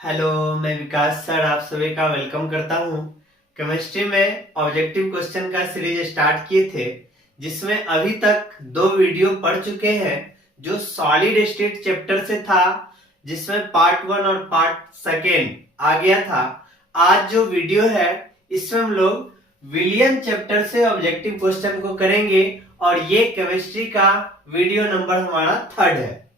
Hello, मैं विकास sir आप सभी का वेलकम करता हूँ। केमिस्ट्री में ऑब्जेक्टिव क्वेश्चन का सीरीज स्टार्ट किए थे, जिसमें अभी तक 2 वीडियो पढ़ चुके हैं जो सॉलिड स्टेट चैप्टर से था, जिसमें पार्ट 1 और पार्ट सेकेंड आ गया था। आज जो वीडियो है इसमें हम लोग विलियन चैप्टर से ऑब्जेक्टिव क्वेश्चन को करेंगे और ये केमिस्ट्री का वीडियो नंबर हमारा 3rd है।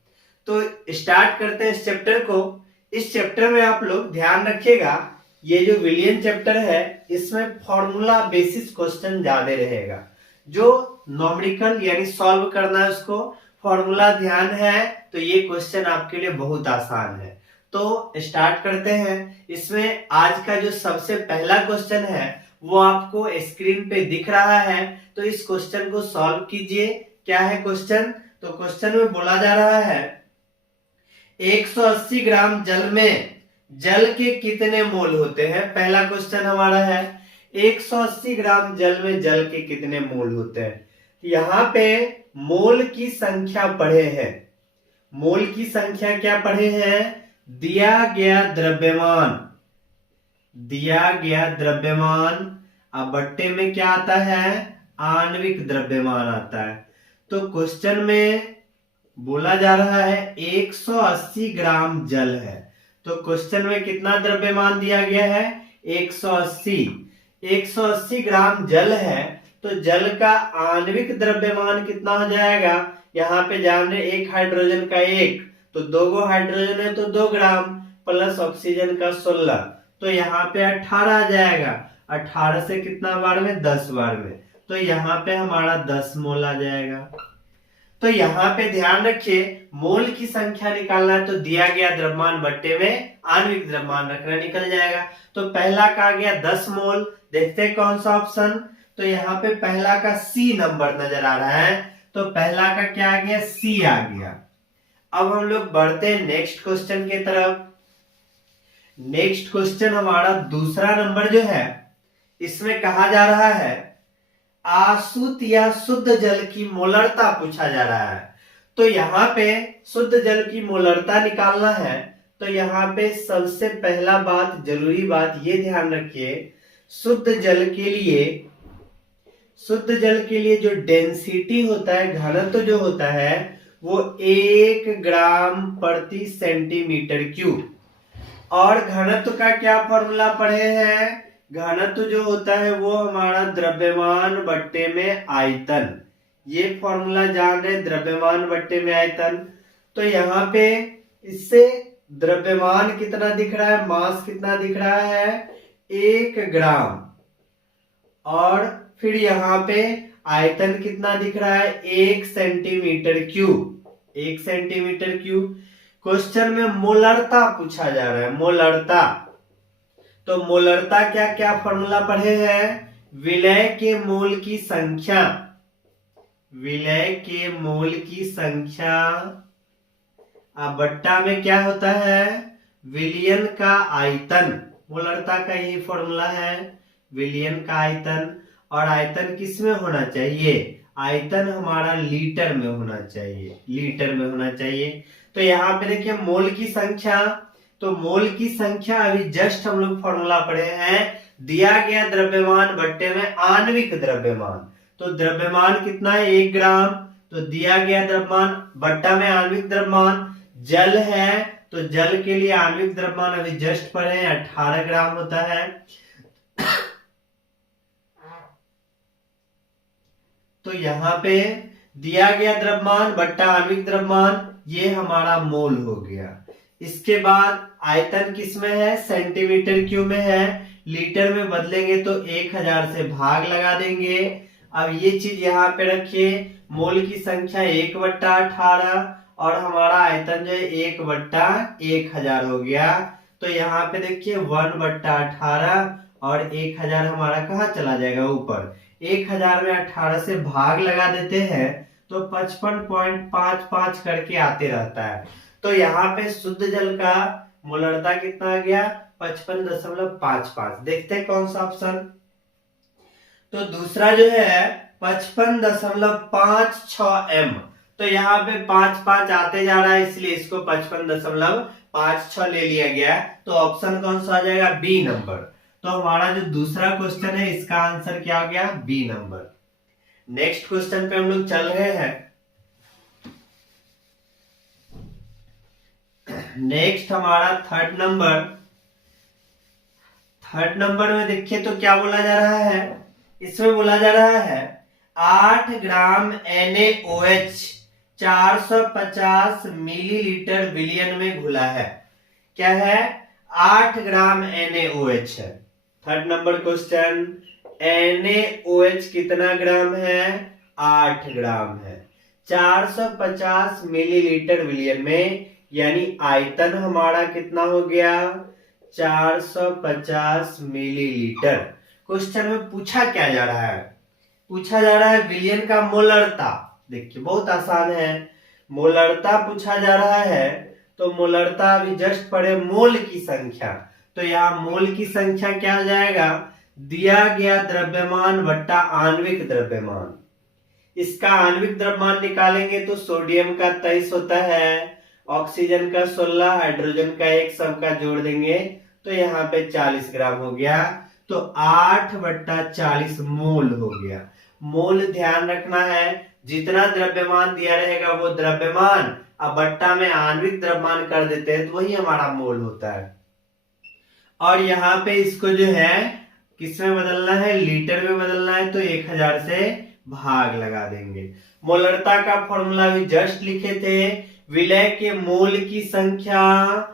तो स्टार्ट करते हैं इस चैप्टर को। इस चैप्टर में आप लोग ध्यान रखिएगा, ये जो विलियन चैप्टर है इसमें फॉर्मूला बेसिस क्वेश्चन ज्यादा रहेगा। जो न्यूमेरिकल यानी सॉल्व करना है उसको फॉर्मूला ध्यान है तो ये क्वेश्चन आपके लिए बहुत आसान है। तो स्टार्ट करते हैं। इसमें आज का जो सबसे पहला क्वेश्चन है वो आपको स्क्रीन पे दिख रहा है, तो इस क्वेश्चन को सॉल्व कीजिए। क्या है क्वेश्चन? तो क्वेश्चन में बोला जा रहा है 180 ग्राम जल में जल के कितने मोल होते हैं। पहला क्वेश्चन हमारा है 180 ग्राम जल में जल के कितने मोल होते हैं। यहाँ पे मोल की संख्या पढ़े हैं। मोल की संख्या क्या पढ़े हैं? दिया गया द्रव्यमान, दिया गया द्रव्यमान। अब बट्टे में क्या आता है? आणविक द्रव्यमान आता है। तो क्वेश्चन में बोला जा रहा है 180 ग्राम जल है, तो क्वेश्चन में कितना द्रव्यमान दिया गया है? 180। 180 ग्राम जल है तो जल का आणविक द्रव्यमान कितना हो जाएगा? यहाँ पे जान रहे एक हाइड्रोजन का 1, तो 2 हाइड्रोजन है तो 2 ग्राम प्लस ऑक्सीजन का 16, तो यहाँ पे 18 आ जाएगा। 18 से कितना बार में? 10 बार में, तो यहाँ पे हमारा 10 मोल आ जाएगा। तो यहाँ पे ध्यान रखिए, मोल की संख्या निकालना है तो दिया गया द्रव्यमान बट्टे में आणविक द्रव्यमान रखना, निकल जाएगा। तो पहला का आ गया 10 मोल। देखते हैं कौन सा ऑप्शन। तो यहाँ पे पहला का सी नंबर नजर आ रहा है, तो पहला का क्या आ गया? सी आ गया। अब हम लोग बढ़ते हैं नेक्स्ट क्वेश्चन की तरफ। नेक्स्ट क्वेश्चन हमारा दूसरा नंबर जो है, इसमें कहा जा रहा है आशुद्ध या शुद्ध जल की मोलरता पूछा जा रहा है। तो यहाँ पे शुद्ध जल की मोलरता निकालना है, तो यहाँ पे सबसे पहला बात, जरूरी बात ये ध्यान रखिए, शुद्ध जल के लिए, शुद्ध जल के लिए जो डेंसिटी होता है, घनत्व जो होता है वो 1 ग्राम प्रति सेंटीमीटर क्यूब। और घनत्व का क्या फॉर्मूला पढ़े हैं? घनत्व जो होता है वो हमारा द्रव्यमान बट्टे में आयतन, ये फॉर्मूला जान रहे, द्रव्यमान बट्टे में आयतन। तो यहाँ पे इससे द्रव्यमान कितना दिख रहा है, मास कितना दिख रहा है? 1 ग्राम। और फिर यहाँ पे आयतन कितना दिख रहा है? 1 centimetre cube, 1 centimetre cube. Question में मोलरता पूछा जा रहा है, मोलरता। तो मोलरता क्या क्या फॉर्मूला पढ़े हैं? विलय के मोल की संख्या, विलय के मोल की संख्या। अब बट्टा में क्या होता है? विलियन का आयतन। मोलरता का यही फॉर्मूला है, विलियन का आयतन। और आयतन किस में होना चाहिए? आयतन हमारा लीटर में होना चाहिए, लीटर में होना चाहिए। तो यहाँ पे देखिए मोल की संख्या, तो मोल की संख्या अभी जस्ट हम लोग फॉर्मूला पढ़े हैं, दिया गया द्रव्यमान बट्टे में आणविक द्रव्यमान। तो द्रव्यमान कितना है? 1 ग्राम। तो दिया गया द्रव्यमान बट्टा में आणविक द्रव्यमान, जल है तो जल के लिए आणविक द्रव्यमान अभी जस्ट पढ़े हैं 18 ग्राम होता है। तो यहाँ पे दिया गया द्रव्यमान बट्टा आणविक द्रव्यमान, ये हमारा मोल हो गया। इसके बाद आयतन किस में है? सेंटीमीटर क्यूब में है। लीटर में बदलेंगे तो 1000 से भाग लगा देंगे। अब ये चीज यहाँ पे रखिए, मोल की संख्या 1/18 और हमारा आयतन जो है 1/1000 हो गया। तो यहाँ पे देखिए 1/18 और 1000 हमारा कहाँ चला जाएगा? ऊपर। 1000 में 18 से भाग लगा देते हैं तो 55.55 करके आते रहता है। तो यहाँ पे शुद्ध जल का मोलरता कितना आ गया? 55.55। देखते हैं कौन सा ऑप्शन। तो दूसरा जो है 55.56 m। तो यहाँ पे 5 5 आते जा रहा है, इसलिए इसको 55.56 5 6 ले लिया गया, तो ऑप्शन कौन सा आ जाएगा? B number. तो हमारा जो दूसरा क्वेश्चन है इसका आंसर क्या हो गया? B number. नेक्स्ट क्वेश्चन पे हम लोग चल रहे हैं। नेक्स्ट हमारा थर्ड नंबर में देखिए तो क्या बोला जा रहा है? इसमें बोला जा रहा है 8 ग्राम NaOH 450 मिलीलीटर विलियन में घुला है। क्या है? 8 ग्राम NaOH है। थर्ड नंबर क्वेश्चन, NaOH कितना ग्राम है? 8 ग्राम है। 450 मिलीलीटर विलियन में, यानी आयतन हमारा कितना हो गया? 450 मिलीलीटर। क्वेश्चन में पूछा क्या जा रहा है? पूछा जा रहा है विलियन का मोलरता। देखिए बहुत आसान है, मोलरता पूछा जा रहा है। तो मोलरता अभी जस्ट पढ़े मोल की संख्या, तो यहाँ मोल की संख्या क्या आ जाएगा? दिया गया द्रव्यमान बट्टा आणविक द्रव्यमान। इसका आणविक द्रव्यमान निकालेंगे तो सोडियम का 23 होता है, ऑक्सीजन का 16, हाइड्रोजन का 1, सबका जोड़ देंगे तो यहाँ पे 40 ग्राम हो गया। तो 8/40 मोल हो गया। मोल ध्यान रखना है, जितना द्रव्यमान दिया रहेगा वो द्रव्यमान, अब बट्टा में आणविक द्रव्यमान कर देते हैं तो वही हमारा मोल होता है। और यहाँ पे इसको जो है किसमें बदलना है? लीटर में बदलना है, तो 1000 से भाग लगा देंगे। मोलरता का फॉर्मूला भी जस्ट लिखे थे, विलय के मोल की संख्या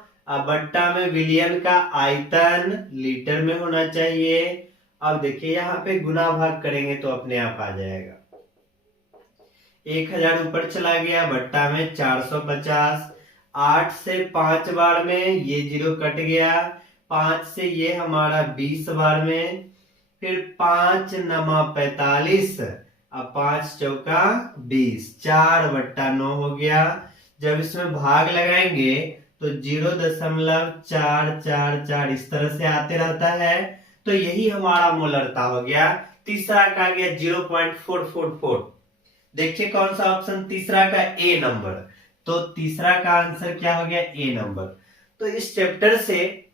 बट्टा में विलियन का आयतन लीटर में होना चाहिए। अब देखिए यहाँ पे गुना भाग करेंगे तो अपने आप आ जाएगा। 1000 ऊपर चला गया, बट्टा में 450, 8 से 5 बार में ये 0 कट गया, 5 से ये हमारा 20 बार में, फिर 5 नमा 45, अब 5 चौका 20, 4/9 हो गया। जब इसमें भाग लगाएंगे तो 0.444 इस तरह से आते रहता है, तो यही हमारा मोलरता हो गया। तीसरा का गया 0.444। देखिए कौन सा ऑप्शन? तीसरा का ए नंबर। तो तीसरा का आंसर क्या हो गया? ए नंबर। तो इस चैप्टर से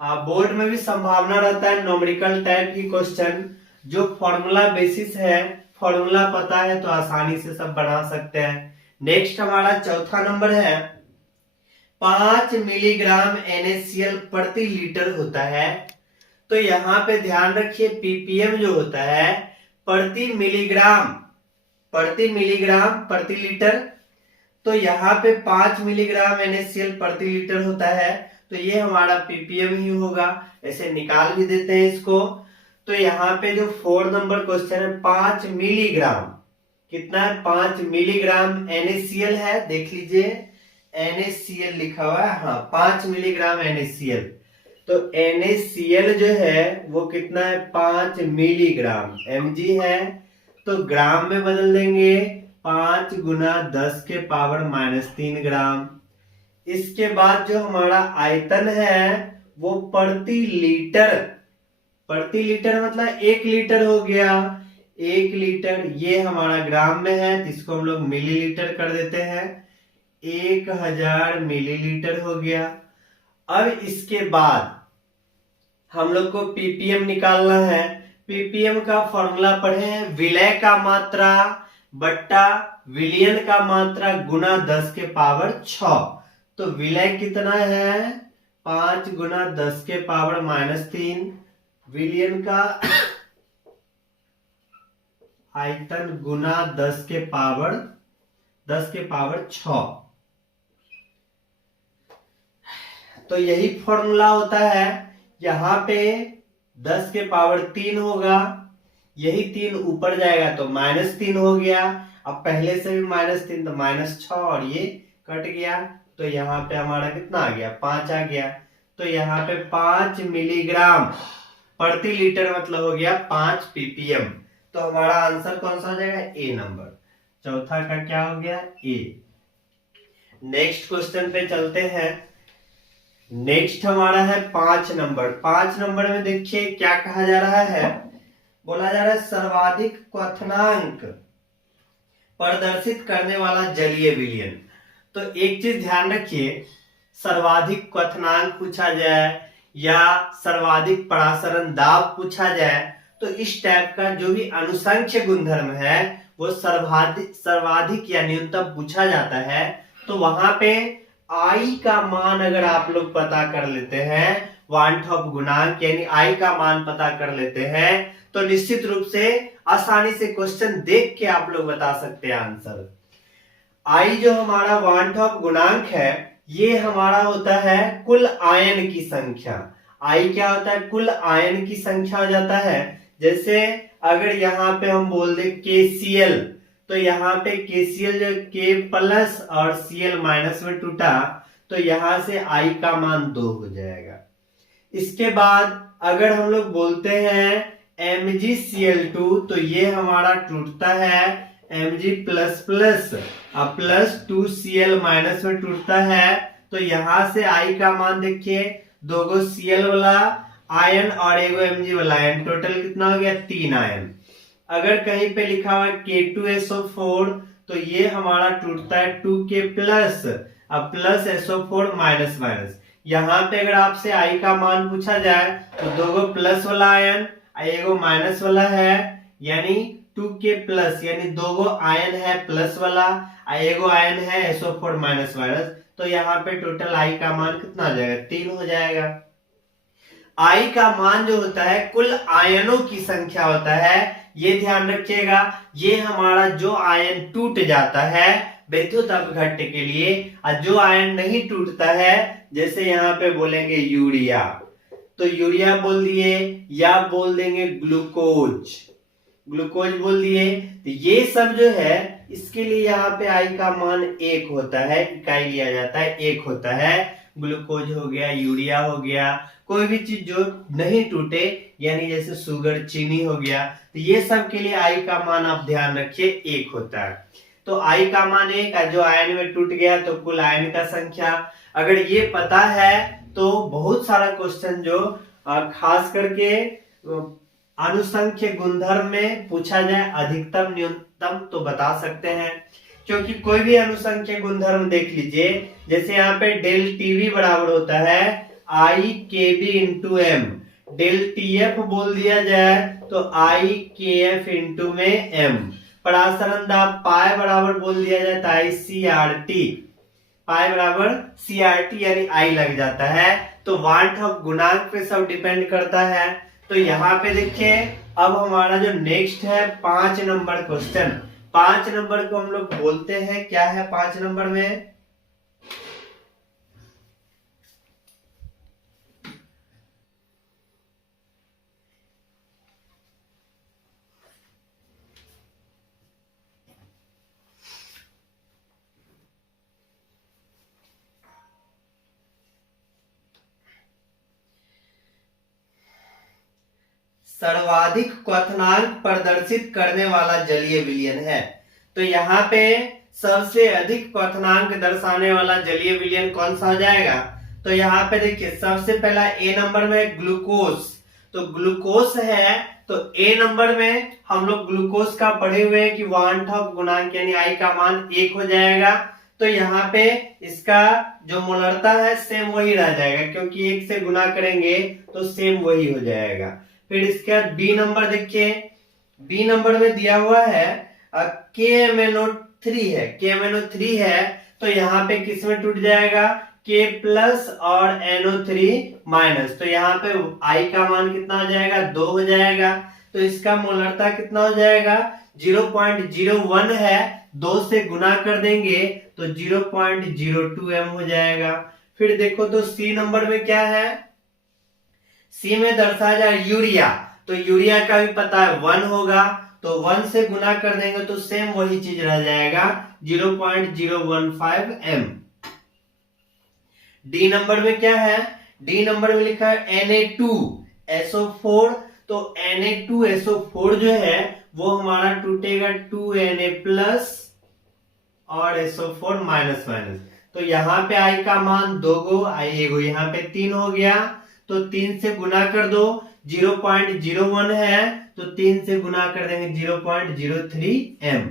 बोर्ड में भी संभावना रहता है न्यूमेरिकल टाइप की क्वेश्चन, जो फॉर्मूला बेसिस है, फॉर्मूला पता है तो आसानी से सब बना सकते हैं। नेक्स्ट हमारा चौथा नंबर है 5 मिलीग्राम NaCl प्रति लीटर होता है। तो यहाँ पे ध्यान रखिए ppm जो होता है प्रति मिलीग्राम प्रति लीटर, तो यहाँ पे 5 मिलीग्राम NaCl प्रति लीटर होता है, तो ये हमारा ppm ही होगा। ऐसे निकाल भी देते हैं इसको। तो यहाँ पे जो 4 नंबर क्वेश्चन है 5 मिलीग्राम, कितना है? 5 मिलीग्राम NaCl है, देख लीजिए NaCl लिखा हुआ है, हाँ 5 मिलीग्राम NaCl। तो NaCl जो है वो कितना है? 5 मिलीग्राम, mg है, तो ग्राम में बदल देंगे, 5 गुना 10 के पावर -3 ग्राम। इसके बाद जो हमारा आयतन है वो प्रति लीटर मतलब 1 लीटर हो गया। 1 लीटर ये हमारा ग्राम में है, तो इसको हम लोग मिलीलीटर कर देते हैं। 1000 मिलीलीटर हो गया। अब इसके बाद हम लोग को ppm निकालना है। ppm का फॉर्मूला पढ़े हैं, विलय का मात्रा बट्टा विलियन का मात्रा गुना 10 के पावर 6। तो विलय कितना है? 5 गुना 10 के पावर -3, विलियन का आयतन गुना 10 के पावर 6। तो यही फॉर्मूला होता है। यहाँ पे 10 के पावर 3 होगा, यही 3 ऊपर जाएगा तो -3 हो गया। अब पहले से भी -3 तो -6 और ये कट गया, तो यहाँ पे हमारा कितना आ गया? 5 आ गया। तो यहाँ पे 5 मिलीग्राम प्रति लीटर मतलब हो गया 5 ppm। तो हमारा आंसर कौन सा हो जाएगा? ए नंबर। चौथा का क्या हो गया? ए। नेक्स्ट क्वेश्चन पे चलते हैं। नेक्स्ट हमारा है 5 नंबर। 5 नंबर में देखिए क्या कहा जा रहा है? बोला जा रहा है सर्वाधिक क्वथनांक प्रदर्शित करने वाला जलीय विलयन। तो एक चीज ध्यान रखिए, सर्वाधिक क्वथनांक पूछा जाए या सर्वाधिक परासरण दाब पूछा जाए, तो इस टाइप का जो भी अनुसंख्य गुणधर्म है वो सर्वाधिक या न्यूनतम पूछा जाता है। तो वहां पे आई का मान अगर आप लोग पता कर लेते हैं, वानठॉप गुणांक यानी आई का मान पता कर लेते हैं, तो निश्चित रूप से आसानी से क्वेश्चन देख के आप लोग बता सकते हैं आंसर। आई जो हमारा वानठॉप गुणांक है, ये हमारा होता है कुल आयन की संख्या। आई क्या होता है? कुल आयन की संख्या हो जाता है। जैसे अगर यहाँ पे हम बोल दे KCl, तो यहाँ पे KCl जो K प्लस और Cl माइनस में टूटा, तो यहां से आई का मान 2 हो जाएगा। इसके बाद अगर हम लोग बोलते हैं MgCl2, तो ये हमारा टूटता है Mg plus plus plus 2Cl minus में टूटता है, तो यहां से आई का मान देखिए, 2 गो Cl वाला आयन और 1 गो Mg वाला आयन, टोटल कितना हो गया? 3 आयन। अगर कहीं पे लिखा हुआ K2SO4, तो ये हमारा टूटता है 2K plus plus SO4 minus minus. यहाँ पे अगर आपसे आई का मान पूछा जाए, तो 2 गो प्लस वाला आयन 1 गो माइनस वाला है, यानी 2K प्लस, यानी 2 गो आयन है प्लस वाला, 1 गो आयन है SO4 माइनस माइनस, तो यहाँ पे टोटल आई का मान कितना आ जाएगा? 3 हो जाएगा। आई का मान जो होता है कुल आयनों की संख्या होता है, ये ध्यान रखिएगा। ये हमारा जो आयन टूट जाता है विद्युत अपघट्य के लिए, और जो आयन नहीं टूटता है, जैसे यहाँ पे बोलेंगे यूरिया, तो यूरिया बोल दिए, या बोल देंगे ग्लूकोज, ग्लूकोज बोल दिए, तो ये सब जो है इसके लिए यहाँ पे आई का मान 1 होता है, इकाई लिया जाता है 1 होता है। ग्लूकोज हो गया, यूरिया हो गया, कोई भी चीज जो नहीं टूटे, यानी जैसे शुगर, चीनी हो गया, तो ये सब के लिए आई का मान आप ध्यान रखिए 1 होता है। तो आई का मान 1 है, जो आयन में टूट गया तो कुल आयन का संख्या। अगर ये पता है तो बहुत सारा क्वेश्चन जो खास करके अनुसंख्य गुणधर्म में पूछा जाए, अधिकतम न्यूनतम, तो बता सकते हैं। क्योंकि कोई भी अनुसंख्य गुणधर्म देख लीजिए, जैसे यहाँ पे डेल टीवी बराबर होता है I K B into M, delta TF बोल दिया जाए तो आई के एफ इंटू में एम, परासरण दाब पाई बराबर बोल दिया जाए तो आई सी आर टी, पाई बराबर सी आर टी, यानी आई लग जाता है। तो वानठॉप गुणांक पे सब डिपेंड करता है। तो यहाँ पे देखिए, अब हमारा जो नेक्स्ट है 5 नंबर क्वेश्चन, 5 नंबर को हम लोग बोलते हैं क्या है 5 नंबर में? सर्वाधिक क्वथनांक प्रदर्शित करने वाला जलीय विलयन है। तो यहाँ पे सबसे अधिक क्वथनांक दर्शाने वाला जलीय विलयन कौन सा हो जाएगा? तो यहाँ पे देखिए, सबसे पहला ए नंबर में ग्लूकोज, तो ग्लूकोज है, तो ए नंबर में हम लोग ग्लूकोज का पढ़े हुए हैं कि वानठॉप गुणांक यानी आई का मान 1 हो जाएगा। तो यहाँ पे इसका जो मोलरता है सेम वही रह जाएगा, क्योंकि 1 से गुना करेंगे तो सेम वही हो जाएगा। फिर इसके बाद बी नंबर देखिए, बी नंबर में दिया हुआ है KMnO3 है, KMnO3 है, तो यहाँ पे किस में टूट जाएगा? K प्लस और NO3 माइनस, तो यहाँ पे I का मान कितना हो जाएगा? 2 हो जाएगा। तो इसका मोलरता कितना हो जाएगा? 0.01 है, 2 से गुना कर देंगे तो 0.02 m हो जाएगा। फिर देखो तो सी नंबर में क्या है? सी में दर्शाया जाए यूरिया, तो यूरिया का भी पता है 1 होगा, तो 1 से गुना कर देंगे तो सेम वही चीज रह जाएगा 0.015 m। डी नंबर में क्या है? डी नंबर में लिखा है Na2SO4, तो Na2SO4 जो है वो हमारा टूटेगा 2Na प्लस और SO4 माइनस माइनस, तो यहाँ पे आई का मान 2 गो, आई 1 गो, यहाँ पे 3 हो गया, तो 3 से गुना कर दो, 0.01 है, तो 3 से गुना कर देंगे 0.03 m।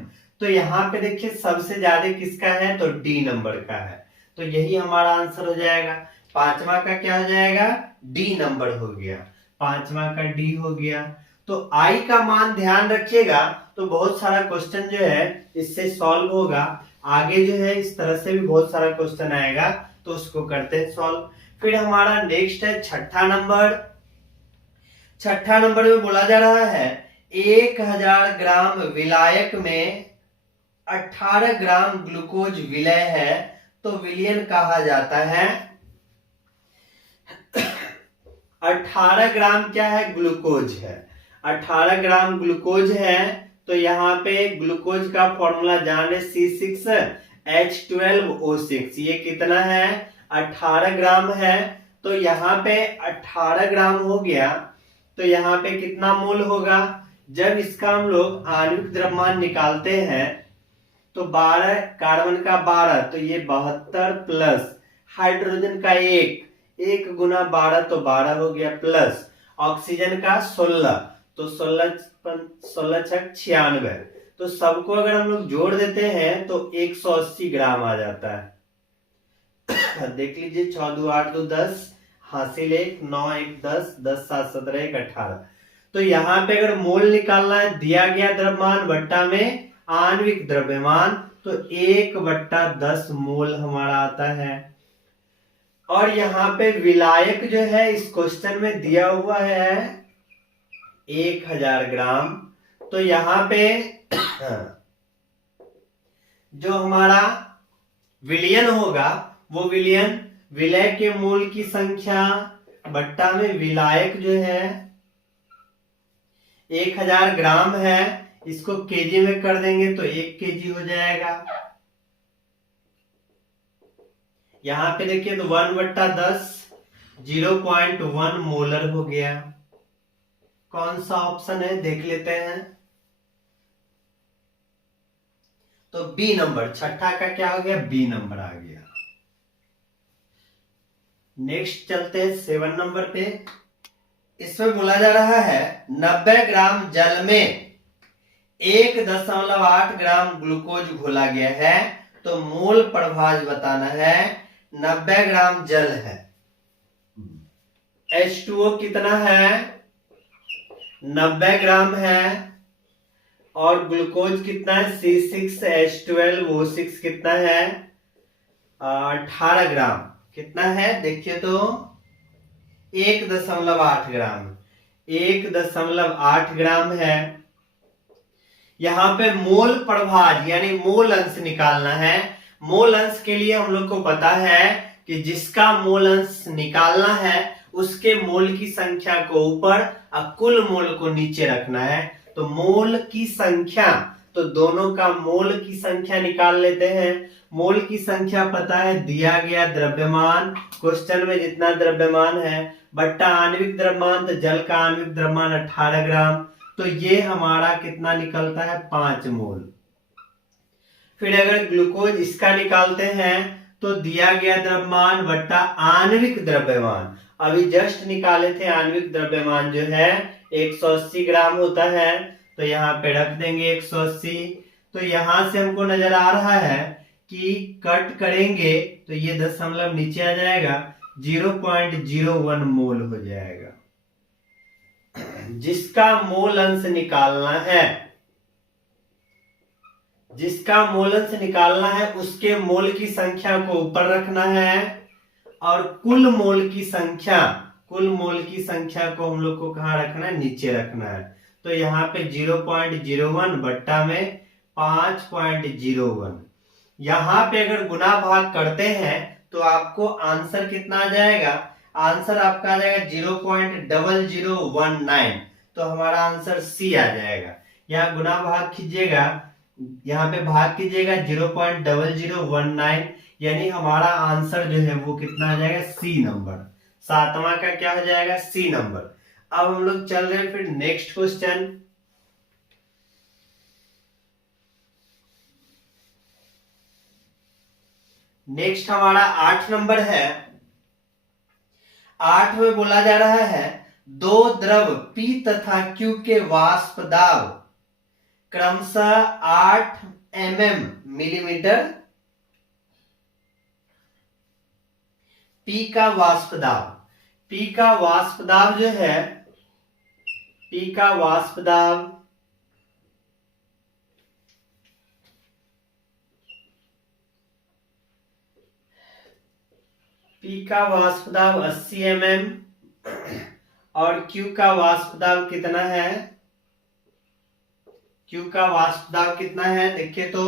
तो यहाँ पे देखिए सबसे ज्यादा किसका है? तो डी नंबर का है। तो तो यही हमारा आंसर हो जाएगा। पांचवा का क्या हो जाएगा, डी नंबर हो गया, पांचवा का डी हो गया। तो आई का मान ध्यान रखिएगा, तो बहुत सारा क्वेश्चन जो है इससे सॉल्व होगा। आगे जो है इस तरह से भी बहुत सारा क्वेश्चन आएगा, तो उसको करते हैं सॉल्व। फिर हमारा नेक्स्ट है छठा नंबर। छठा नंबर में बोला जा रहा है 1000 ग्राम विलायक में 18 ग्राम ग्लूकोज विलय है, तो विलयन कहा जाता है। 18 ग्राम क्या है, ग्लूकोज है। 18 ग्राम ग्लूकोज है, तो यहाँ पे ग्लूकोज का फॉर्मूला जाने C6H12O6, ये कितना है, 18 ग्राम है। तो यहाँ पे 18 ग्राम हो गया, तो यहाँ पे कितना मोल होगा, जब इसका हम लोग आणविक द्रव्यमान निकालते हैं तो 12, कार्बन का 12, तो ये 72 प्लस हाइड्रोजन का 1 गुना 12 तो 12 हो गया, प्लस ऑक्सीजन का 16, तो 16 छक 96, तो सबको अगर हम लोग जोड़ देते हैं तो 180 ग्राम आ जाता है। देख लीजिए, 6 2 8 2 10, हासिल 1, 9 1 10, 10 7 17 1 18। तो यहाँ पे अगर मोल निकालना है, दिया गया द्रव्यमान बट्टा में आणविक द्रव्यमान, तो 1/10 मोल हमारा आता है। और यहाँ पे विलायक जो है इस क्वेश्चन में दिया हुआ है 1000 ग्राम, तो यहाँ पे जो हमारा विलयन होगा वो विलयन विलय के मोल की संख्या बट्टा में विलायक जो है 1000 ग्राम है, इसको केजी में कर देंगे तो 1 केजी हो जाएगा। यहाँ पे देखिए तो 1/10 0.1 मोलर हो गया। कौन सा ऑप्शन है देख लेते हैं। तो बी नंबर, छठा का क्या हो गया, बी नंबर आ गया। नेक्स्ट चलते हैं 7 नंबर पे। इसमें बोला जा रहा है 90 ग्राम जल में 1.8 ग्राम ग्लूकोज घोला गया है, तो मोल प्रभाज बताना है। 90 ग्राम जल है, H2O कितना है, 90 ग्राम है, और ग्लूकोज कितना है, C6H12O6 कितना है, 18 ग्राम कितना है, देखिए तो 1.8 ग्राम, 1.8 ग्राम है। यहाँ पे मोल प्रभाज यानी मोल अंश निकालना है। मोल अंश के लिए हम लोग को पता है कि जिसका मोल अंश निकालना है उसके मोल की संख्या को ऊपर और कुल मोल को नीचे रखना है। तो मोल की संख्या, तो दोनों का मोल की संख्या निकाल लेते हैं। मोल की संख्या पता है, दिया गया द्रव्यमान, क्वेश्चन में जितना द्रव्यमान है बट्टा आणविक द्रव्यमान, तो जल का आणविक द्रव्यमान 18 ग्राम, तो ये हमारा कितना निकलता है, 5 मोल। फिर अगर ग्लूकोज इसका निकालते हैं तो दिया गया द्रव्यमान बट्टा आणविक द्रव्यमान, अभी जस्ट निकाले थे, आणविक द्रव्यमान जो है 180 ग्राम होता है, तो यहाँ पे रख देंगे 180। तो यहां से हमको नजर आ रहा है कि कट करेंगे तो ये दशमलव नीचे आ जाएगा, 0.01 मोल हो जाएगा। जिसका मोल अंश निकालना है, जिसका मोल अंश निकालना है उसके मोल की संख्या को ऊपर रखना है, और कुल मोल की संख्या, कुल मोल की संख्या को हम लोग को कहाँ रखना है, नीचे रखना है। तो यहाँ पे 0.01 बट्टा में 5.01, यहाँ पे अगर गुना भाग करते हैं तो आपको आंसर कितना आ जाएगा, आंसर आपका आ जाएगा 0.0019, तो हमारा आंसर सी आ जाएगा। यहाँ गुना भाग कीजिएगा, यहाँ पे भाग कीजिएगा 0.0019, यानी हमारा आंसर जो है वो कितना आ जाएगा, सी नंबर। सातवां का क्या हो जाएगा, सी नंबर। अब हम लोग चल रहे हैं फिर नेक्स्ट क्वेश्चन। नेक्स्ट हमारा 8 नंबर है। 8 में बोला जा रहा है दो द्रव P तथा Q के वाष्प दाब क्रमशः 8 mm मिलीमीटर P का वाष्प दाब, P का वाष्प दाब जो है, P का वाष्प दाब P का वाष्प दाब 80 mm और Q का वाष्प दाब कितना है, Q का वाष्प दाब कितना है, देखिए तो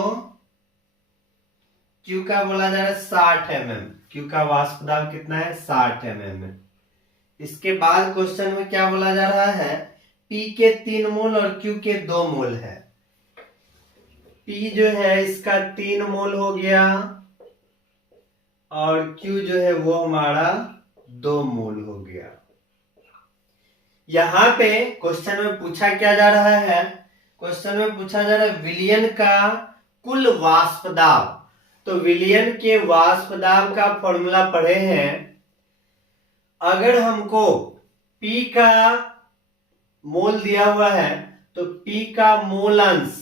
Q का बोला जा रहा है 60 mm, Q का वाष्प दाब कितना है 60 mm। इसके बाद क्वेश्चन में क्या बोला जा रहा है, P के 3 मोल और Q के 2 मोल है। P जो है इसका 3 मोल हो गया और Q जो है वो हमारा 2 मोल हो गया। यहां पे क्वेश्चन में पूछा क्या जा रहा है, क्वेश्चन में पूछा जा रहा है विलयन का कुल वाष्प दाब। तो विलयन के वाष्प दाब का फॉर्मूला पढ़े हैं। अगर हमको P का मोल दिया हुआ है तो P का मोल अंश,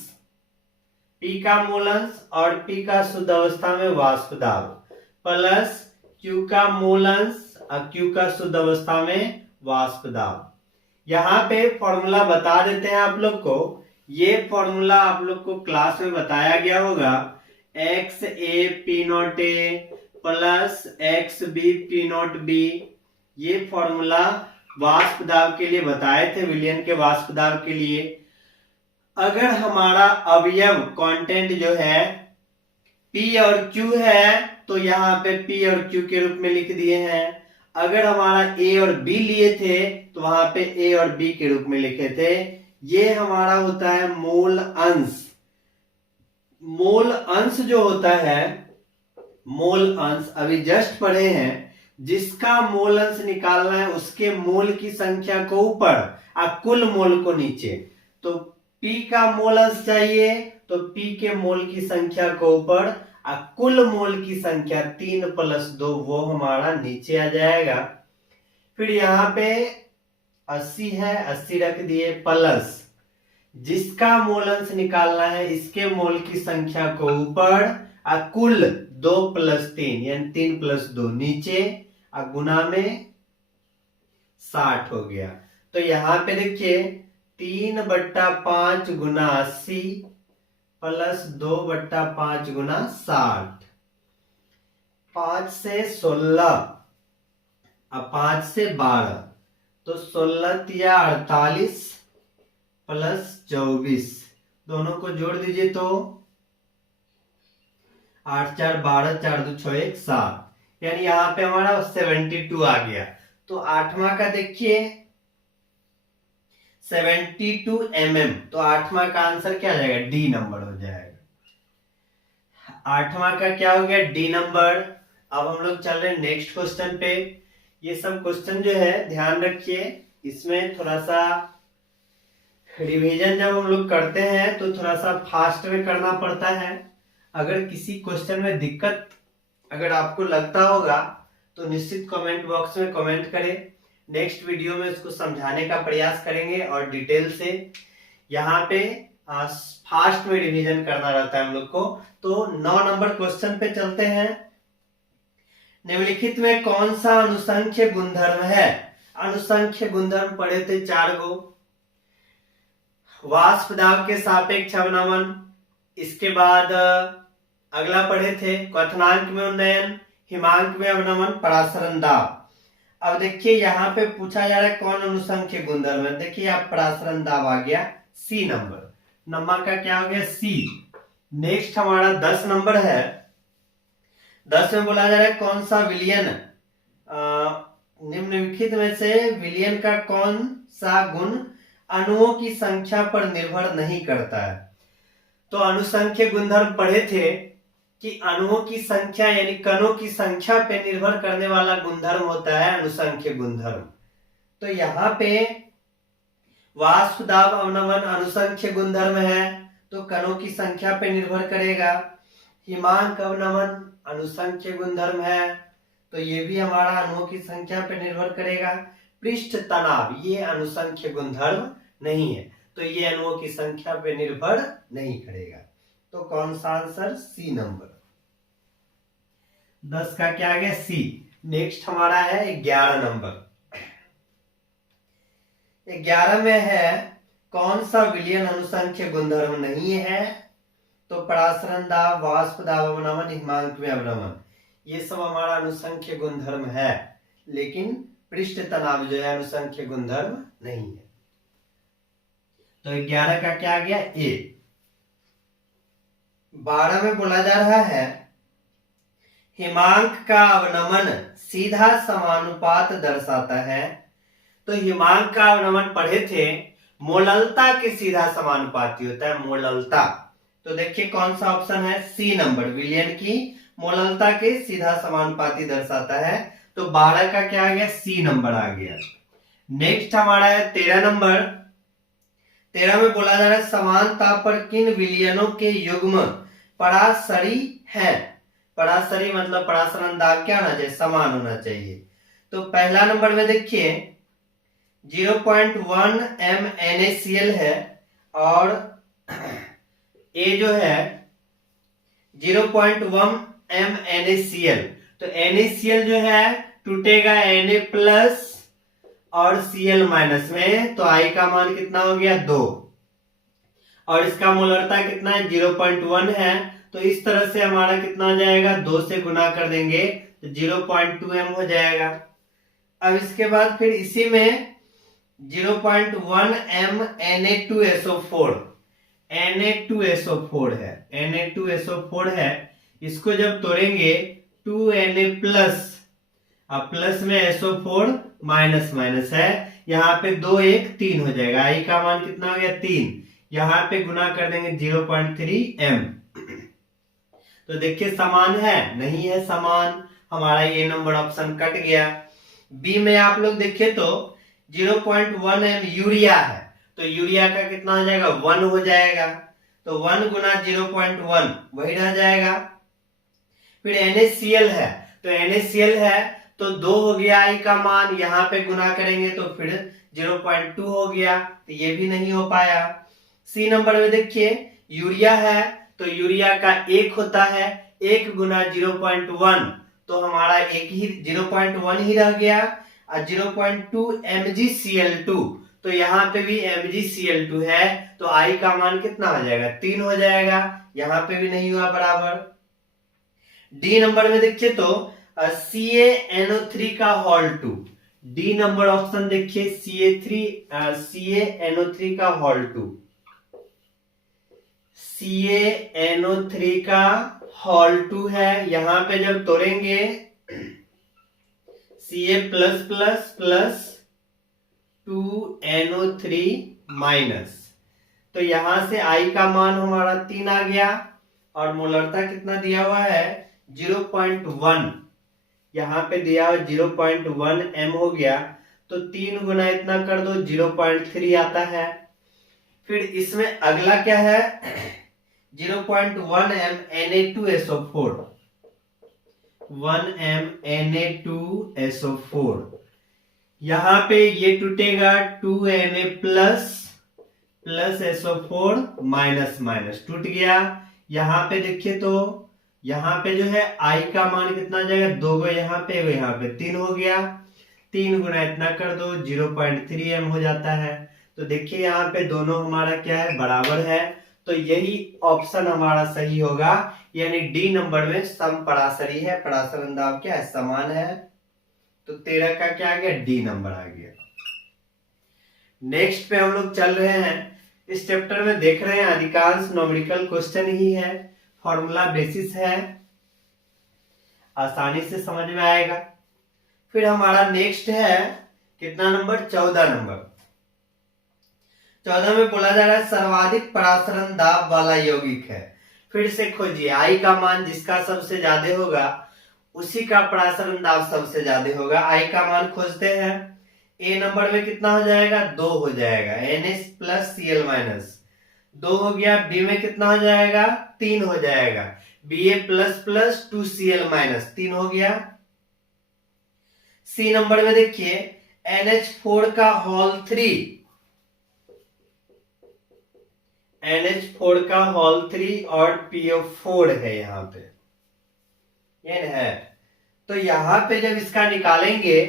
P का मोल अंश और P का शुद्ध अवस्था में वाष्प दाब प्लस Q का मोल अंश और Q का शुद्ध अवस्था में वाष्प दाब। यहाँ पे फॉर्मूला बता देते हैं आप लोग को। ये फॉर्मूला आप लोग को क्लास में बताया गया होगा, X A P naught A plus X B P naught B. ये फॉर्मूला वाष्प दाब के लिए बताए थे, विलयन के वाष्प दाब के लिए। अगर हमारा अवयव कांटेंट जो है P और Q है तो यहाँ पे P और Q के रूप में लिख दिए हैं। अगर हमारा A और B लिए थे तो वहां पे A और B के रूप में लिखे थे। ये हमारा होता है मोल अंश। मोल अंश जो होता है, मोल अंश अभी जस्ट पढ़े हैं, जिसका मोल अंश निकालना है उसके मोल की संख्या को ऊपर और कुल मोल को नीचे। तो P का मोल अंश चाहिए तो P के मोल की संख्या को ऊपर और कुल मोल की संख्या 3 + 2 वो हमारा नीचे आ जाएगा। फिर यहाँ पे 80 है, 80 रख दिए प्लस जिसका मोल अंश निकालना है इसके मोल की संख्या को ऊपर और कुल 2 + 3 यानी 3 + 2 नीचे और गुना में 60 हो गया। तो यहाँ पे देखिए 3/5 गुना 80 प्लस 2/5 गुना 60, 5 से 16 और 5 से 12 तो 16 या 48 प्लस 24 दोनों को जोड़ दीजिए तो 8 4 12 4 2 6 1 7, यानी यहाँ पे हमारा 72 आ गया। तो 8वां का देखिए 72 mm, तो 8वां का आंसर क्या आ जाएगा, डी नंबर हो जाएगा। 8वां का क्या हो गया, डी नंबर। अब हम लोग चल रहे हैं नेक्स्ट क्वेश्चन पे। ये सब क्वेश्चन जो है ध्यान रखिए, इसमें थोड़ा सा रिवीजन जब हम लोग करते हैं तो थोड़ा सा फास्ट में करना पड़ता है। अगर किसी क्वेश्चन में दिक्कत अगर आपको लगता होगा तो निश्चित कमेंट बॉक्स में कमेंट करें। नेक्स्ट वीडियो में इसको समझाने का प्रयास करेंगे और डिटेल से। यहाँ पे फास्ट में रिवीजन करना रहता है हम लोग को। तो 9 नंबर क्वेश्चन पे चलते हैं। निम्नलिखित में कौन सा अनुसंख्य गुणधर्म है। अनुसंख्य गुणधर्म पढ़े थे 4 गो। वाष्प दाब के सापेक्ष अवनमन, इसके बाद अगला पढ़े थे क्वथनांक में उन्नयन, हिमांक में अवनमन, परासरण दाब। अब देखिए यहाँ पे पूछा जा रहा है कौन अनुसंख्य गुणधर्म है। देखिए आप परासरण दाब आ गया सी नंबर का क्या हो गया सी। नेक्स्ट हमारा 10 नंबर है। 10 में बोला जा रहा है कौन सा विलयन, निम्नलिखित में से विलयन का कौन सा गुण अणुओं की संख्या पर निर्भर नहीं करता है। तो अनुसंख्य गुणधर्म पढ़े थे कि अणुओं की संख्या यानी कणों की संख्या पे निर्भर करने वाला गुणधर्म होता है अनुसंख्य गुणधर्म। तो यहाँ पे वाष्प दाब अवनमन अनुसंख्य गुणधर्म है तो कणों की संख्या पे निर्भर करेगा। हिमांक अवनमन अनुसंख्य गुणधर्म है तो ये भी हमारा अणुओं की संख्या पे निर्भर करेगा। पृष्ठ तनाव ये अनुसंख्य गुणधर्म नहीं है तो ये अणुओं की संख्या पे निर्भर नहीं करेगा। तो कौन सा आंसर सी नंबर 10 का क्या आ गया सी। नेक्स्ट हमारा है 11 नंबर। 11 में है कौन सा विलयन अनुसंख्य गुणधर्म नहीं है? तो परासरण दाब, वाष्प दाब अवनमन, हिमांक में अवनमन, ये सब हमारा अनुसंख्य गुणधर्म है, लेकिन पृष्ठ तनाव जो है अनुसंख्य गुणधर्म नहीं है। तो 11 का क्या आ गया? ए। 12 में बोला जा रहा है हिमांक का अवनमन सीधा समानुपात दर्शाता है। तो हिमांक का अवनमन पढ़े थे, मोललता के सीधा समानुपाती होता है, मोललता। तो देखिए कौन सा ऑप्शन है? सी नंबर, विलयन की मोललता के सीधा समानुपाती दर्शाता है। तो 12 का क्या आ गया? सी नंबर आ गया। नेक्स्ट हमारा है 13 नंबर। 13 में बोला जा रहा है समान ताप पर किन विलयनों के युग्म परासरी है? परासरी मतलब परासरण दाब क्या होना चाहिए? समान होना चाहिए। तो पहला नंबर में देखिए 0.1 m NaCl है और ए जो है 0.1 m NaCl। तो NaCl जो है टूटेगा Na प्लस और Cl माइनस में, तो I का मान कितना हो गया? 2, और इसका मोलरता कितना है? 0.1 है। तो इस तरह से हमारा कितना हो जाएगा? 2 से गुना कर देंगे तो 0.2 m हो जाएगा। अब इसके बाद फिर इसी में 0.1 m Na2SO4 Na2SO4 है, Na2SO4 है। इसको जब तोड़ेंगे 2Na प्लस, अब प्लस में SO4 माइनस माइनस है, यहाँ पे 2 1 3 हो जाएगा। I का मान कितना हो गया? 3, यहाँ पे गुना कर देंगे 0.3 m। तो देखिए समान है? नहीं है समान, हमारा ये नंबर ऑप्शन कट गया। बी में आप लोग देखिए तो 0.1 m यूरिया है, तो यूरिया का कितना हो जाएगा? 1 हो जाएगा। तो 1 गुना 0.1 वही रह जाएगा। फिर NaCl है, तो NaCl है तो 2 हो गया I का मान, यहाँ पे गुना करेंगे तो फिर 0.2 हो गया, तो ये भी नहीं हो पाया। सी नंबर में देखिए यूरिया है, तो यूरिया का 1 होता है, 1 गुना 0.1 तो हमारा एक ही 0.1 ही रह गया, और 0.2 MgCl2, तो यहाँ पे भी MgCl2 है, तो I का मान कितना हो जाएगा? 3 हो जाएगा, यहाँ पे भी नहीं हुआ बराबर। डी नंबर में देखिए तो CaNO3 का हॉल 2, डी नंबर ऑप्शन देखिए CaNO3 का हॉल 2, CaNO3 का हॉल 2 है। यहां पे जब तोड़ेंगे Ca plus plus plus 2NO3 minus, तो यहां से I का मान हमारा 3 आ गया, और मोलरता कितना दिया हुआ है? 0.1, यहाँ पे दिया हुआ 0.1 m हो गया, तो 3 गुना इतना कर दो 0.3 आता है। फिर इसमें अगला क्या है? 0.1 m Na2SO4, 1 m Na2SO4, यहाँ पे ये टूटेगा 2Na plus plus SO4 minus minus टूट गया। यहाँ पे देखिए तो यहाँ पे जो है I का मान कितना जाएगा? 2 गो यहाँ पे 3 हो गया, 3 गुना इतना कर दो 0.3 m हो जाता है। तो देखिए यहाँ पे दोनों हमारा क्या है? बराबर है, तो यही ऑप्शन हमारा सही होगा, यानी डी नंबर में समपरासरी है, परासरण दाब क्या है? समान है। तो 13 का क्या आ गया? डी नंबर आ गया। नेक्स्ट पे हम लोग चल रहे हैं, इस चैप्टर में देख रहे हैं अधिकांश न्यूमेरिकल क्वेश्चन ही है, फॉर्मूला बेसिस है, आसानी से समझ में आएगा। फिर हमारा नेक्स्ट है कितना नंबर? 14 नंबर। 14 में बोला जा रहा है सर्वाधिक परासरण दाब वाला यौगिक है। फिर से खोजिए, I का मान जिसका सबसे ज्यादा होगा उसी का परासरण दाब सबसे ज्यादा होगा। I का मान खोजते हैं, ए नंबर में कितना हो जाएगा? 2 हो जाएगा, Na प्लस Cl माइनस 2 हो गया। बी में कितना हो जाएगा? 3 हो जाएगा, Ba plus plus 2Cl minus 3 हो गया। सी नंबर में देखिए NH4 का हॉल 3, NH4 का हॉल 3 और PO4 है यहाँ पे, ये है। तो यहां पे जब इसका निकालेंगे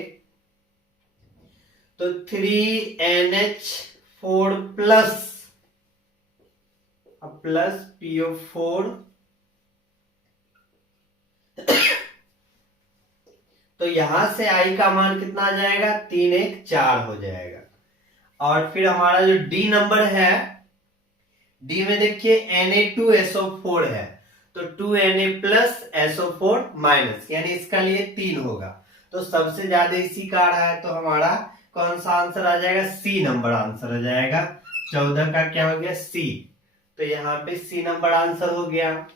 तो 3NH4 प्लस PO4, तो यहां से आई का मान कितना आ जाएगा, 3 1 4 हो जाएगा। और फिर हमारा जो डी नंबर है, डी में देखिए Na2SO4 है, तो 2Na प्लस SO4 माइनस, यानी इसका लिए 3 होगा। तो सबसे ज्यादा इसी का आ रहा है, तो हमारा कौन सा आंसर आ जाएगा, सी नंबर आंसर आ जाएगा। 14 का क्या हो गया, सी। तो यहाँ पे सी नंबर आंसर हो गया।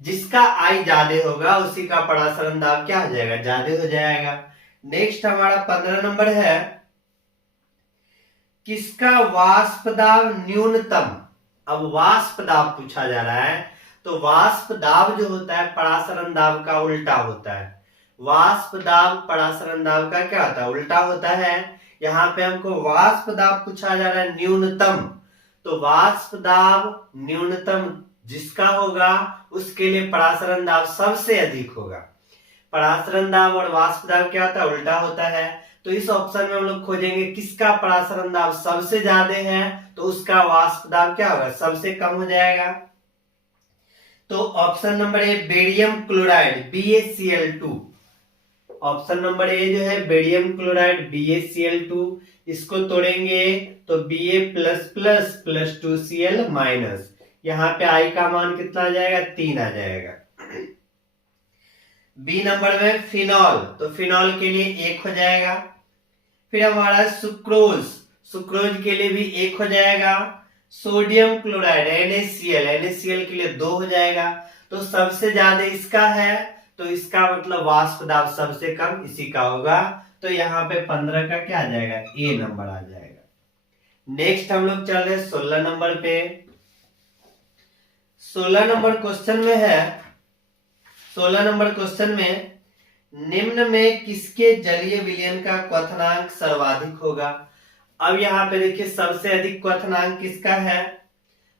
जिसका आई ज्यादा होगा उसी का परासरण दाब क्या हो जाएगा, ज्यादा हो जाएगा। नेक्स्ट हमारा 15 नंबर है, किसका वाष्प दाब न्यूनतम। अब वाष्प दाब पूछा जा रहा है, तो वाष्प दाब जो होता है परासरण दाब का उल्टा होता है। वाष्प दाब परासरण दाब का क्या होता है, उल्टा होता है। यहाँ पे हमको वाष्प दाब पूछा जा रहा है न्यूनतम, तो वाष्प दाब न्यूनतम जिसका होगा उसके लिए परासरण दाब सबसे अधिक होगा। परासरण दाब और वाष्प दाब क्या होता है, उल्टा होता है। तो इस ऑप्शन में हम लोग खोजेंगे किसका परासरण दाब सबसे ज्यादा है, तो उसका वाष्प दाब क्या होगा, सबसे कम हो जाएगा। तो option number A barium chloride BaCl2, option number A जो है बेरियम क्लोराइड BaCl2, इसको तोड़ेंगे तो Ba प्लस 2Cl माइनस, यहाँ पे आई का मान कितना आ जाएगा, 3 आ जाएगा। बी नंबर में फिनॉल, तो फिनॉल के लिए 1 हो जाएगा। फिर हमारा सुक्रोज, सुक्रोज के लिए भी 1 हो जाएगा। सोडियम क्लोराइड NaCl के लिए 2 हो जाएगा। तो सबसे ज्यादा इसका है, तो इसका मतलब वाष्प दाब सबसे कम इसी का होगा। तो यहाँ पे 15 का क्या आ जाएगा, ए नंबर आ जाएगा। नेक्स्ट हम लोग चल रहे 16 नंबर पे। 16 नंबर क्वेश्चन में है, 16 नंबर क्वेश्चन में निम्न में किसके जलीय विलयन का क्वथनांक सर्वाधिक होगा। अब यहाँ पे देखिए सबसे अधिक क्वथनांक किसका है,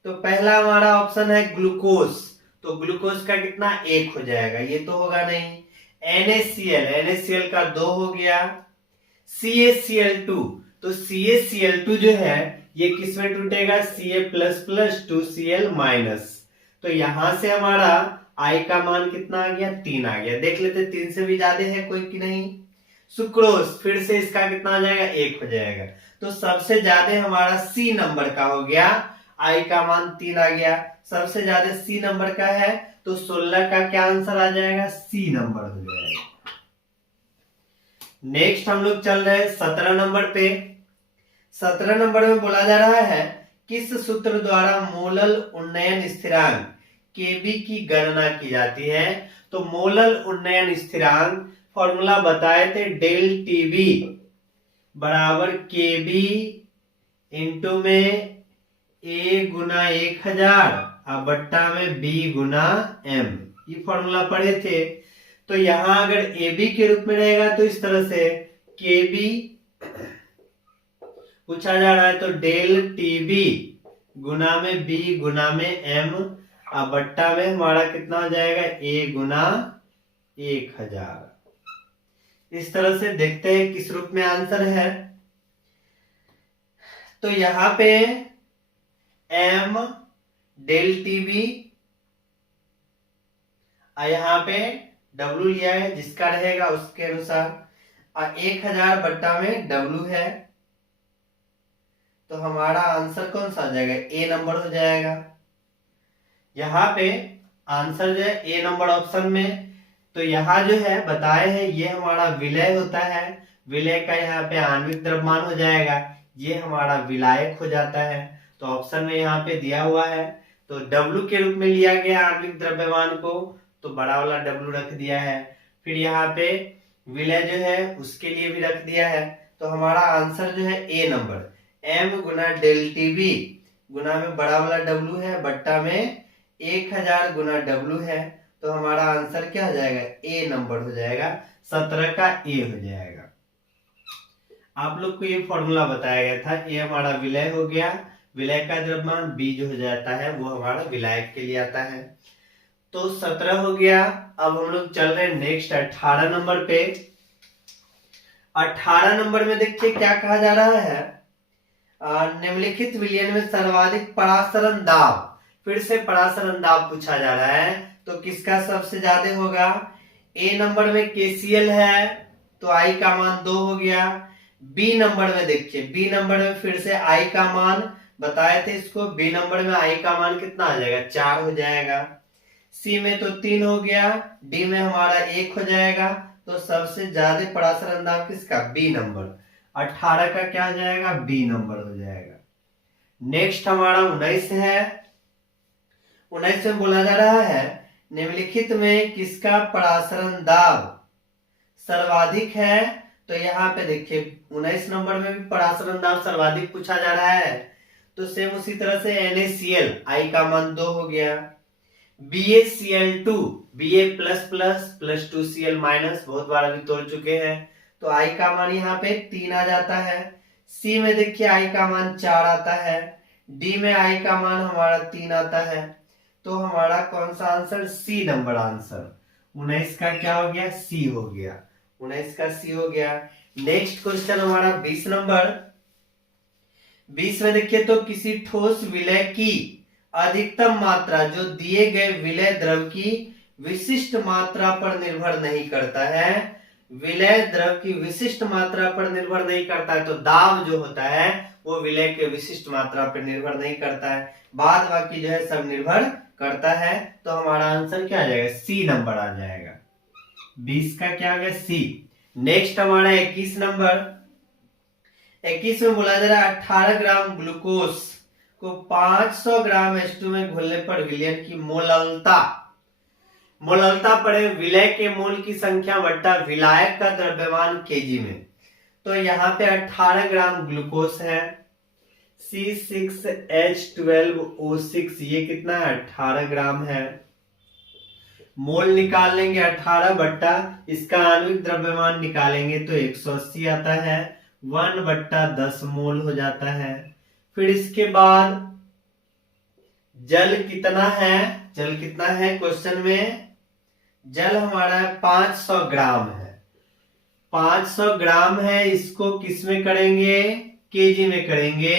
तो पहला हमारा ऑप्शन है ग्लूकोज, तो ग्लूकोज का कितना, 1 हो जाएगा, ये तो होगा नहीं। NaCl का 2 हो गया। CaCl2, तो CaCl2 जो है ये किस में टूटेगा, Ca++ 2Cl माइनस, तो यहां से हमारा आई का मान कितना आ गया, 3 आ गया। देख लेते 3 से भी ज्यादा है कोई कि नहीं। सुक्रोज फिर से इसका कितना आ जाएगा, 1 हो जाएगा। तो सबसे ज्यादा हमारा सी नंबर का हो गया, आई का मान 3 आ गया, सबसे ज्यादा सी नंबर का है, तो 16 का क्या आंसर आ जाएगा, सी नंबर हो जाएगा। नेक्स्ट हम लोग चल रहे हैं 17 नंबर पे। 17 नंबर में बोला जा रहा है किस सूत्र द्वारा मोलल उन्नयन स्थिरांक Kb की गणना की जाती है। तो मोलल उन्नयन स्थिरांक फॉर्मूला बताए थे, डेल टीबी बराबर Kb इंटू में A गुना 1000 और बट्टा में B गुना M, ये फॉर्मूला पढ़े थे। तो यहां अगर AB के रूप में रहेगा तो इस तरह से Kb पूछा जा रहा है, तो डेल टीबी गुना में B गुना में M और बट्टा में हमारा कितना हो जाएगा, A गुना 1000। इस तरह से देखते हैं किस रूप में आंसर है। तो यहां पे M डेल टीबी और यहाँ पे W लिया है, जिसका रहेगा उसके अनुसार, और 1000 बट्टा में W है, तो हमारा आंसर कौन सा आ जाएगा, ए नंबर हो जाएगा। यहाँ पे आंसर जो है ए नंबर ऑप्शन में। तो यहाँ जो है बताए हैं ये हमारा विलय होता है, विलय का यहाँ पे आणविक द्रव्यमान हो जाएगा, ये हमारा विलायक हो जाता है। तो ऑप्शन में यहाँ पे दिया हुआ है, तो W के रूप में लिया गया आणविक द्रव्यमान को, तो बड़ा वाला W रख दिया है। फिर यहाँ पे विलय जो है उसके लिए भी रख दिया है। तो हमारा आंसर जो है ए नंबर, M गुना डेल टीबी गुना में बड़ा वाला W है, बट्टा में 1000 गुना W है, तो हमारा आंसर क्या हो जाएगा, ए नंबर हो जाएगा। 17 का ए हो जाएगा। आप लोग को ये फॉर्मूला बताया गया था, ए हमारा विलय हो गया, विलय का द्रव्यमान, बी जो हो जाता है वो हमारा विलायक के लिए आता है। तो 17 हो गया। अब हम लोग चल रहे हैं नेक्स्ट 18 नंबर पे। 18 नंबर में देखिए क्या कहा जा रहा है, निम्नलिखित विलयन में सर्वाधिक परासरण दाब, फिर से परासरण दाब पूछा जा रहा है, तो किसका सबसे ज्यादा होगा। ए नंबर में केसीएल है तो आई का मान 2 हो गया। बी नंबर में देखिए, बी नंबर में फिर से आई का मान बताए थे इसको, बी नंबर में आई का मान कितना आ जाएगा, 4 हो जाएगा। सी में तो 3 हो गया, डी में हमारा 1 हो जाएगा। तो सबसे ज्यादा परासरण दाब किसका, बी नंबर। 18 का क्या हो जाएगा, बी नंबर हो जाएगा। नेक्स्ट हमारा 19 है। 19 में बोला जा रहा है निम्नलिखित में किसका परासरण दाब सर्वाधिक है। तो यहाँ पे देखिए 19 नंबर में भी परासरण दाब सर्वाधिक पूछा जा रहा है, तो सेम उसी तरह से NaCl आई का मान 2 हो गया। BaCl2 Ba plus plus plus 2Cl minus बहुत बार अभी तोड़ चुके हैं, तो आई का मान यहाँ पे 3 आ जाता है। सी में देखिए आई का मान 4 आता है, डी में आई का मान हमारा 3 आता है। तो हमारा कौन सा आंसर, सी नंबर आंसर। 19 का क्या हो गया, सी हो गया। 19 का सी हो गया। नेक्स्ट क्वेश्चन हमारा 20 नंबर। 20 में देखिए तो किसी ठोस विलय की अधिकतम मात्रा जो दिए गए विलय द्रव की विशिष्ट मात्रा पर निर्भर नहीं करता है। विलय द्रव की विशिष्ट मात्रा पर निर्भर नहीं करता है, तो दाब जो होता है वो विलय के विशिष्ट मात्रा पर निर्भर नहीं करता है, बाद बाकी जो है सब निर्भर करता है। तो हमारा आंसर क्या आ जाएगा, सी नंबर आ जाएगा। 20 का क्या आ गया, सी। नेक्स्ट हमारा 21 नंबर। 21 में बोला जा रहा है 18 ग्राम ग्लूकोज को 500 ग्राम H2 में घोलने पर विलयन की मोललता पड़े विलय के मोल की संख्या बट्टा विलायक का द्रव्यमान केजी में। तो यहाँ पे 18 ग्राम ग्लूकोज है, C6H12O6 ये कितना है, 18 ग्राम है। मोल निकाल लेंगे 18 बट्टा इसका आणविक द्रव्यमान निकालेंगे तो 180 आता है, 1/10 मोल हो जाता है। फिर इसके बाद जल कितना है, जल कितना है क्वेश्चन में, जल हमारा 500 ग्राम है। 500 ग्राम है, इसको किस में करेंगे, केजी में करेंगे,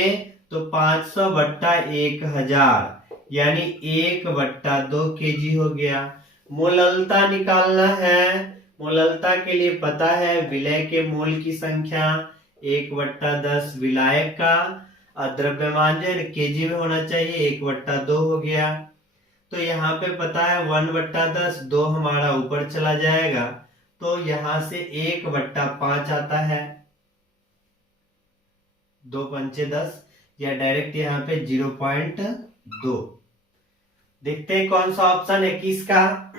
तो 500 बट्टा 1000 यानी 1/2 केजी हो गया। मोललता निकालना है, मोललता के लिए पता है विलय के मोल की संख्या 1/10, विलायक का द्रव्यमान जो है केजी में होना चाहिए, 1/2 हो गया। तो यहाँ पे पता है 1/10, 2 हमारा ऊपर चला जाएगा, तो यहां से 1/5 आता है, 2 पंचे 10, या डायरेक्ट यहाँ पे 0.2। देखते हैं कौन सा ऑप्शन 21 का।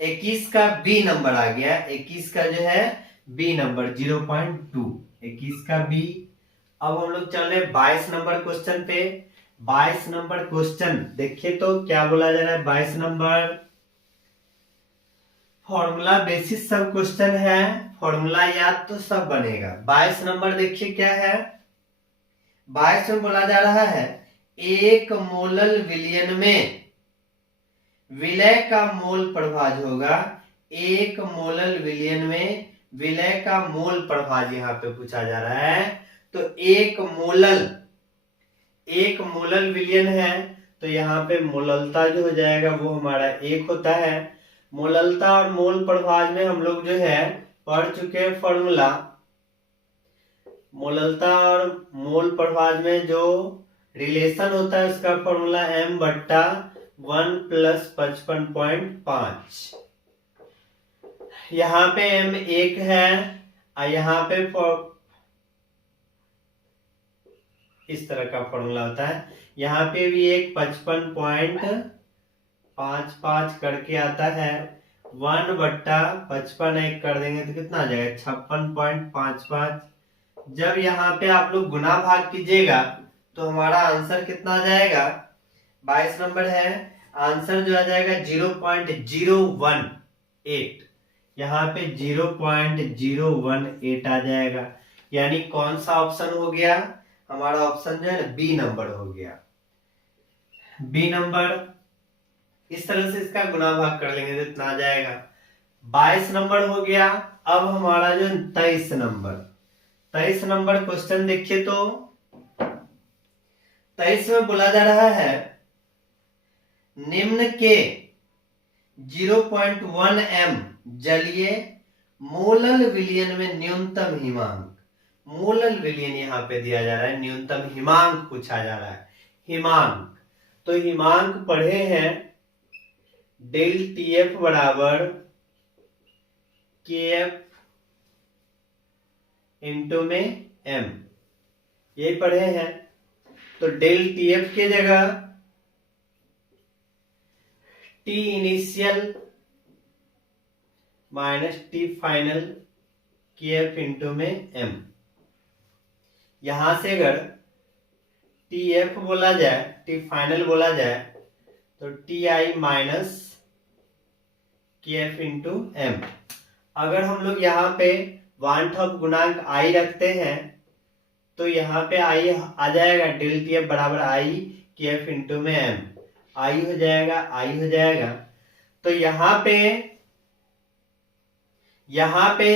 21 का बी नंबर आ गया, 21 का जो है बी नंबर 0.2, 21 का बी। अब हम लोग चल रहे 22 नंबर क्वेश्चन पे। 22 नंबर क्वेश्चन देखिए तो क्या बोला जा रहा है, 22 नंबर फॉर्मूला बेसिस सब क्वेश्चन है, फॉर्मूला याद तो सब बनेगा। 22 नंबर देखिए क्या है, 22 में बोला जा रहा है एक मोलल विलयन में विलय का मोल प्रभाज होगा। एक मोलल विलयन में विलय का मोल प्रभाज यहाँ पे पूछा जा रहा है। तो एक मोलल विलयन है, तो यहाँ पे मोललता जो हो जाएगा वो हमारा 1 होता है। मोललता और मोल प्रभाज में हम लोग जो है पढ़ चुके हैं फॉर्मूला। मोललता और मोल प्रभाज में जो रिलेशन होता है उसका फॉर्मूला m/1 + 55.5। यहाँ पे m 1 है और यहाँ पे इस तरह का फॉर्मूला होता है। यहाँ पे भी एक 55.55 करके आता है, 1/55 एक कर देंगे तो कितना आ जाएगा, 56.55। जब यहाँ पे आप लोग गुना भाग कीजिएगा तो हमारा आंसर कितना आ जाएगा, 22 नंबर है, आंसर जो आ जाएगा 0.018। यहाँ पे 0.018 आ जाएगा, यानी कौन सा ऑप्शन हो गया, हमारा ऑप्शन जो है ना बी नंबर हो गया, बी नंबर। इस तरह से इसका गुना भाग कर लेंगे तो इतना आ जाएगा। 22 नंबर हो गया। अब हमारा जो 23 नंबर क्वेश्चन देखिए तो 23 में बोला जा रहा है निम्न के 0.1 m जलीय मोलल विलयन में न्यूनतम हिमांक, मोलल विलयन यहाँ पे दिया जा रहा है, न्यूनतम हिमांक पूछा जा रहा है। हिमांक तो हिमांक पढ़े हैं डेल टीएफ बराबर केएफ इंटू में एम, ये पढ़े हैं। तो डेल टीएफ के जगह T initial minus T final KF into में एम। यहां से अगर टी एफ बोला जाए, टी फाइनल बोला जाए तो टी आई माइनस के एफ इंटू एम। अगर हम लोग यहाँ पे वांछित गुणांक आई रखते हैं तो यहाँ पे आई आ जाएगा डेल टी एफ बराबर आई के एफ इंटू में एम, आई हो जाएगा, आई हो जाएगा। तो यहाँ पे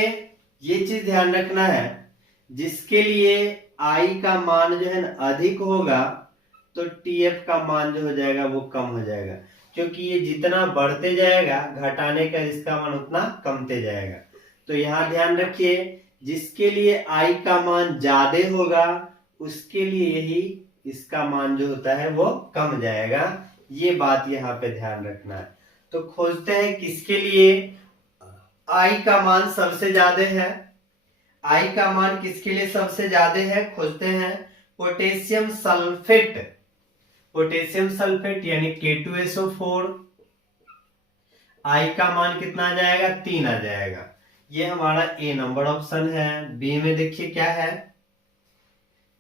ये चीज ध्यान रखना है, जिसके लिए आई का मान जो है ना अधिक होगा तो टीएफ का मान जो हो जाएगा वो कम हो जाएगा, क्योंकि ये जितना बढ़ते जाएगा घटाने का इसका मान उतना कमते जाएगा। तो यहाँ ध्यान रखिए, जिसके लिए आई का मान ज्यादा होगा उसके लिए यही इसका मान जो होता है वो कम जाएगा। ये बात यहाँ पे ध्यान रखना है। तो खोजते हैं किसके लिए आई का मान सबसे ज्यादा है। आई का मान किसके लिए सबसे ज्यादा है, खोजते हैं पोटेशियम सल्फेट, पोटेशियम सल्फेट यानी K2SO4। आई का मान कितना आ जाएगा, 3 आ जाएगा। ये हमारा ए नंबर ऑप्शन है। बी में देखिए क्या है,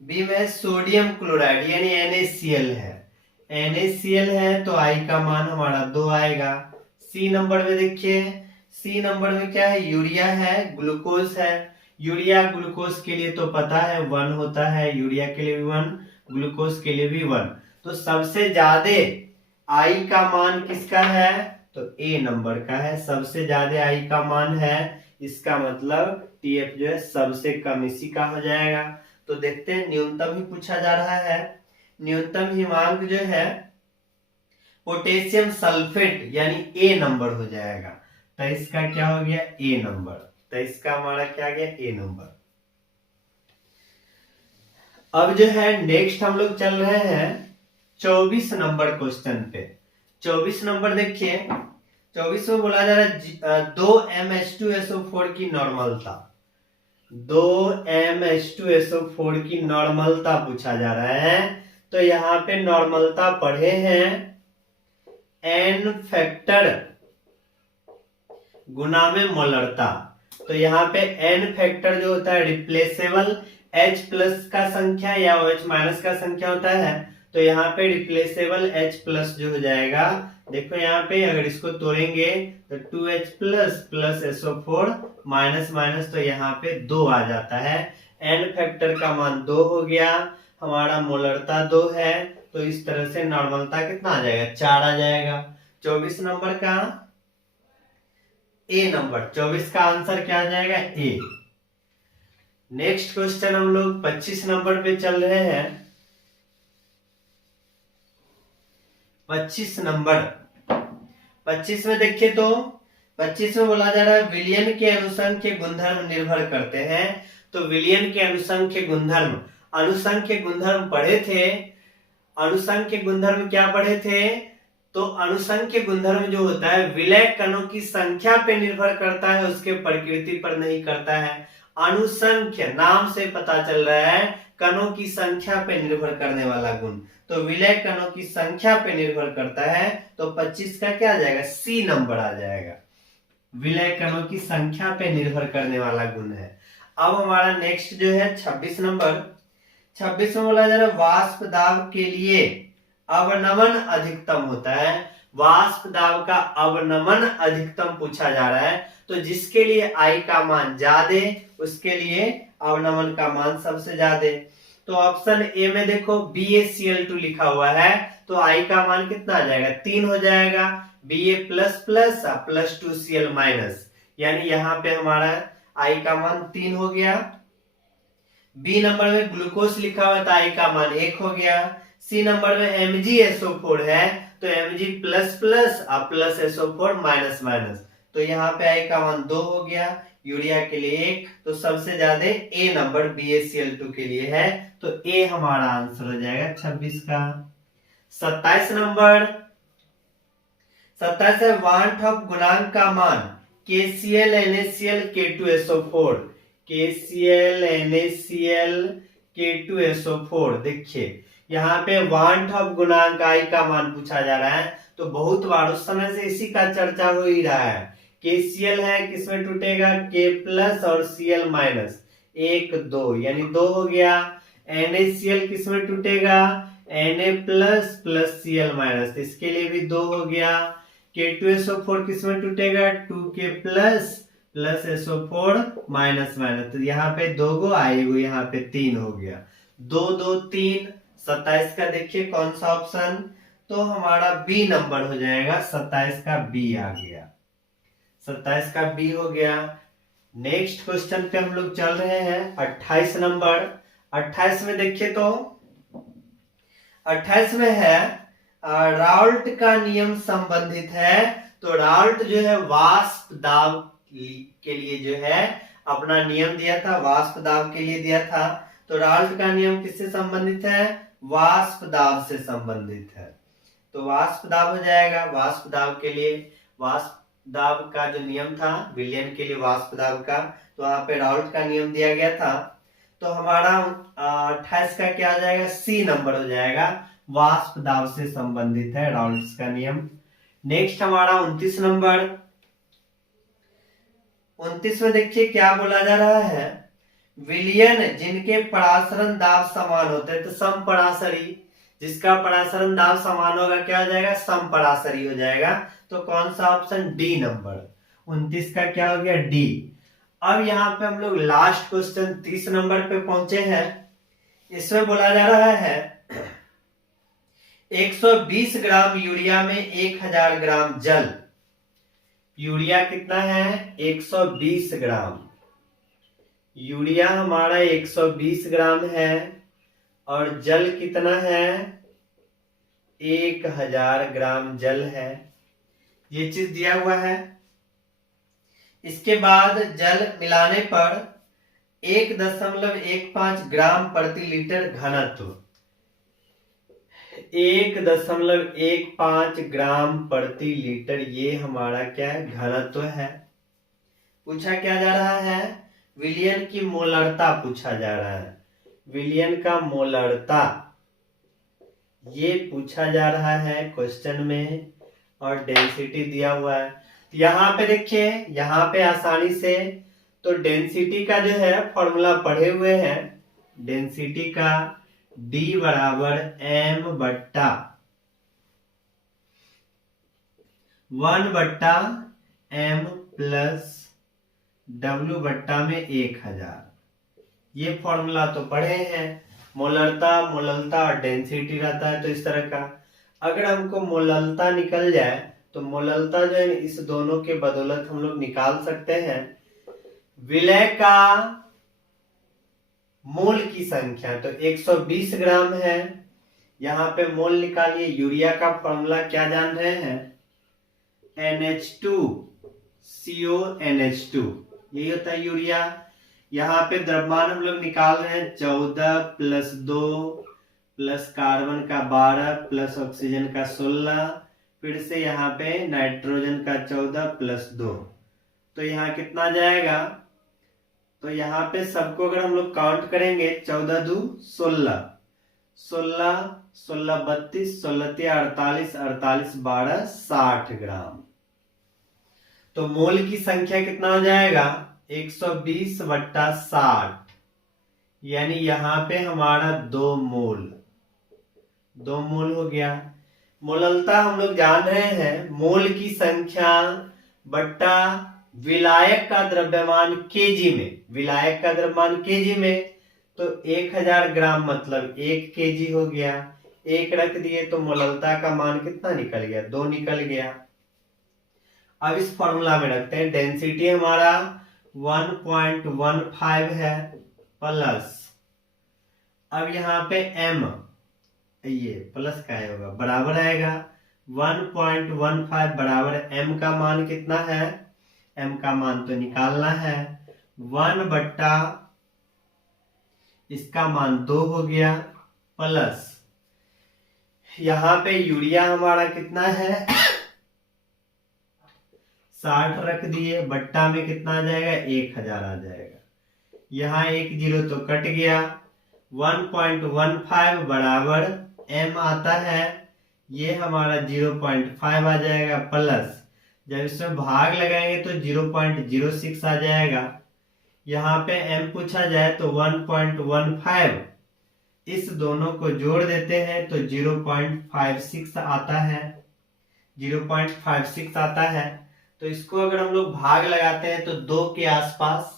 बी में सोडियम क्लोराइड यानी NaCl है, NaCl है तो आई का मान हमारा 2 आएगा। सी नंबर में देखिए, सी नंबर में क्या है, यूरिया है, ग्लूकोज है। यूरिया ग्लूकोज के लिए तो पता है 1 होता है, यूरिया के लिए भी 1, ग्लूकोज के लिए भी 1। तो सबसे ज्यादा आई का मान किसका है, तो ए नंबर का है। सबसे ज्यादा आई का मान है, इसका मतलब टीएफ जो है सबसे कम इसी का हो जाएगा। तो देखते हैं न्यूनतम ही पूछा जा रहा है। न्यूनतम हिमांक जो है पोटेशियम सल्फेट यानी ए नंबर हो जाएगा। तो इसका क्या हो गया, ए नंबर। तो इसका हमारा क्या गया, ए नंबर। अब जो है नेक्स्ट हम लोग चल रहे हैं 24 नंबर क्वेश्चन पे। 24 नंबर देखिए, 24 में बोला जा रहा है 2MH2SO4 की नॉर्मलता, 2MH2SO4 की नॉर्मलता पूछा जा रहा है। तो यहाँ पे नॉर्मलता पढ़े हैं एन फैक्टर गुना में मोलरता। तो यहाँ पे एन फैक्टर जो होता है रिप्लेसेबल H प्लस का संख्या या OH माइनस का संख्या होता है। तो यहाँ पे रिप्लेसेबल H प्लस जो हो जाएगा, देखो यहाँ पे अगर इसको तोड़ेंगे तो 2H plus plus SO4 minus minus, तो यहाँ पे 2 आ जाता है। एन फैक्टर का मान 2 हो गया, हमारा मोलरता 2 है। तो इस तरह से नॉर्मलता कितना आ जाएगा, 4 आ जाएगा। 24 नंबर का ए नंबर, 24 का आंसर क्या आ जाएगा, ए। नेक्स्ट क्वेश्चन हम लोग 25 नंबर पे चल रहे हैं। 25 नंबर, 25 में देखिए तो 25 में बोला जा रहा है विलयन के अनुसंख्य गुणधर्म निर्भर करते हैं। तो विलयन के अनुसंख्य गुणधर्म, अनुसंख्य गुणधर्म पढ़े थे। अनुसंख्य गुणधर्म क्या पढ़े थे, तो अनुसंख्य गुणधर्म जो होता है विलय कणों की संख्या पे निर्भर करता है, उसके प्रकृति पर नहीं करता है। अनुसंख्य नाम से पता चल रहा है कणों की संख्या पे निर्भर करने वाला गुण, तो विलय कणों की संख्या पे निर्भर करता है। तो 25 का क्या आ जाएगा, सी नंबर आ जाएगा। विलय कणों की संख्या पे निर्भर करने वाला गुण है। अब हमारा नेक्स्ट जो है 26 नंबर। 26 में बोला जा रहा है वाष्प दाब के लिए अवनमन अधिकतम होता है। वाष्प दाब का अवनमन अधिकतम पूछा जा रहा है। तो जिसके लिए आई का मान ज्यादा उसके लिए अवनमन का मान सबसे ज्यादा। तो ऑप्शन ए में देखो BaCl2 लिखा हुआ है, तो आई का मान कितना आ जाएगा, 3 हो जाएगा। Ba++ +2Cl माइनस, यानी यहाँ पे हमारा I का मान 3 हो गया। बी नंबर में ग्लूकोज लिखा हुआ था, I का मान 1 हो गया। सी नंबर में MgSO4 है, तो Mg++ +SO4 माइनस माइनस, तो यहाँ पे I का मान 2 हो गया, यूरिया के लिए 1, तो सबसे ज्यादा ए नंबर BaCl2 के लिए है, तो ए हमारा आंसर हो जाएगा 26 का। 27 नंबर, 27 है वांट ऑफ गुणांक का मान KCl NaCl K2SO4, KCl NaCl K2SO4। देखिए यहाँ पे वांट ऑफ गुणांक I का मान पूछा जा रहा है, तो बहुत बार उस समय से इसी का चर्चा हो ही रहा है। KCl है किसमें टूटेगा, K+ और Cl माइनस, 1 2 यानी 2 हो गया। NaCl किसमें टूटेगा, Na+ Cl माइनस, इसके लिए भी 2 हो गया। K2SO4 किसमें टूटेगा, 2K+ SO4 माइनस माइनस, तो यहाँ पे 2 गो आएगा, यहाँ पे 3 हो गया, 2 2 3। 27 का देखिए कौन सा ऑप्शन, तो हमारा बी नंबर हो जाएगा, 27 का बी आ गया, 27 का बी हो गया। नेक्स्ट क्वेश्चन पे हम लोग चल रहे हैं 28 नंबर। 28 में देखिए तो 28 में है राउल्ट का नियम संबंधित है, तो राउल्ट जो है वाष्प दाब के लिए जो है अपना नियम दिया था, वाष्प दाब के लिए दिया था, तो राउल्ट का नियम किससे संबंधित है, वाष्प दाब से संबंधित है, तो वाष्प दाब हो जाएगा। वाष्प दाब के लिए, वाष्प दाब का जो नियम था विलियन के लिए वाष्प दाब का, तो वहां पे राउल्ट का नियम दिया गया था, तो हमारा 28 का क्या आ जाएगा, सी नंबर हो जाएगा, वाष्प दाब से संबंधित है राउल्ट का नियम। नेक्स्ट हमारा 29 नंबर। 29 में देखिए क्या बोला जा रहा है, विलियन जिनके परासरण दाब समान होते हैं, तो समपरासरी, जिसका परासरण दाब समान होगा क्या हो जाएगा, समपरासरी हो जाएगा, तो कौन सा ऑप्शन, डी नंबर। 29 का क्या हो गया, डी। अब यहाँ पे हम लोग लास्ट क्वेश्चन 30 नंबर पे पहुंचे हैं। इसमें बोला जा रहा है 120 ग्राम यूरिया में 1000 ग्राम जल, यूरिया कितना है, 120 ग्राम, यूरिया हमारा 120 ग्राम है, और जल कितना है, 1000 ग्राम जल है, ये चीज दिया हुआ है। इसके बाद जल मिलाने पर 1.15 ग्राम प्रति लीटर घनत्व, 1.15 ग्राम प्रति लीटर, ये हमारा क्या है, घनत्व है। पूछा क्या जा रहा है, विलियन की मोलरता पूछा जा रहा है, विलियन का मोलरता ये पूछा जा रहा है क्वेश्चन में, और डेंसिटी दिया हुआ है। यहाँ पे देखिए, यहाँ पे आसानी से तो डेंसिटी का जो है फॉर्मूला पढ़े हुए हैं, डेंसिटी का D बराबर M बट्टा 1/m प्लस W बट्टा में 1000, ये फॉर्मूला तो पढ़े हैं। मोलरता, मोललता और डेंसिटी रहता है, तो इस तरह का अगर हमको मोललता निकल जाए, तो मोललता जो है इस दोनों के बदौलत हम लोग निकाल सकते हैं। विलय का मोल की संख्या तो 120 ग्राम है, यहाँ पे मोल निकालिए। यूरिया का फॉर्मूला क्या जान रहे हैं, NH2CONH2, यही होता है यूरिया। यहाँ पे द्रव्यमान हम लोग निकाल रहे हैं 14 + 2 प्लस कार्बन का 12 प्लस ऑक्सीजन का 16, फिर से यहाँ पे नाइट्रोजन का 14 + 2, तो यहाँ कितना जाएगा, तो यहाँ पे सबको अगर हम लोग काउंट करेंगे 14 2 16, 16 16 32, 16 48, 48 12 60 ग्राम, तो मोल की संख्या कितना हो जाएगा 120/60, यानी यहाँ पे हमारा 2 मोल हो गया। मोललता हम लोग जान रहे हैं मोल की संख्या बट्टा विलायक का द्रव्यमान केजी में, विलायक का द्रव्यमान केजी में, तो 1000 ग्राम मतलब 1 kg हो गया, 1 रख दिए तो मोललता का मान कितना निकल गया, 2 निकल गया। अब इस फॉर्मूला में रखते हैं, डेंसिटी हमारा 1.15 है प्लस, अब यहाँ पे m, ये प्लस का है होगा, बराबर आएगा 1.15 बराबर m का मान कितना है, m का मान तो निकालना है 1 बट्टा इसका मान 2 हो गया, प्लस यहाँ पे यूरिया हमारा कितना है 60 रख दिए, बट्टा में कितना आ जाएगा 1000 आ जाएगा, यहाँ एक जीरो तो कट गया, 1.15 बराबर m आता है, ये हमारा 0.5 आ जाएगा, प्लस जब इसमें भाग लगाएंगे तो 0.06 आ जाएगा, यहाँ पे m पूछा जाए तो 1.15, इस दोनों को जोड़ देते हैं तो 0.56 आता है, 0.56 आता है। तो इसको अगर हम लोग भाग लगाते हैं तो 2 के आसपास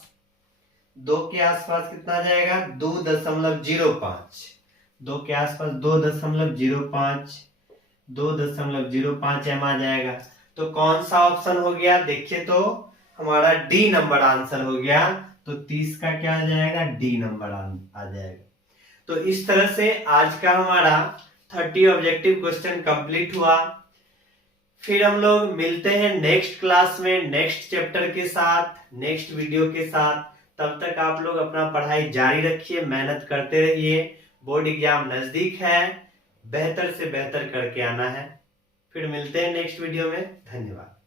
कितना आ जाएगा 2.05, 2 के आसपास 2.05 m आ जाएगा। तो कौन सा ऑप्शन हो गया, देखिए तो हमारा डी नंबर आंसर हो गया, तो 30 का क्या आ जाएगा, डी नंबर आ जाएगा। तो इस तरह से आज का हमारा 30 ऑब्जेक्टिव क्वेश्चन कंप्लीट हुआ। फिर हम लोग मिलते हैं नेक्स्ट क्लास में, नेक्स्ट चैप्टर के साथ, नेक्स्ट वीडियो के साथ। तब तक आप लोग अपना पढ़ाई जारी रखिए, मेहनत करते रहिए, बोर्ड एग्जाम नजदीक है, बेहतर से बेहतर करके आना है। फिर मिलते हैं नेक्स्ट वीडियो में, धन्यवाद।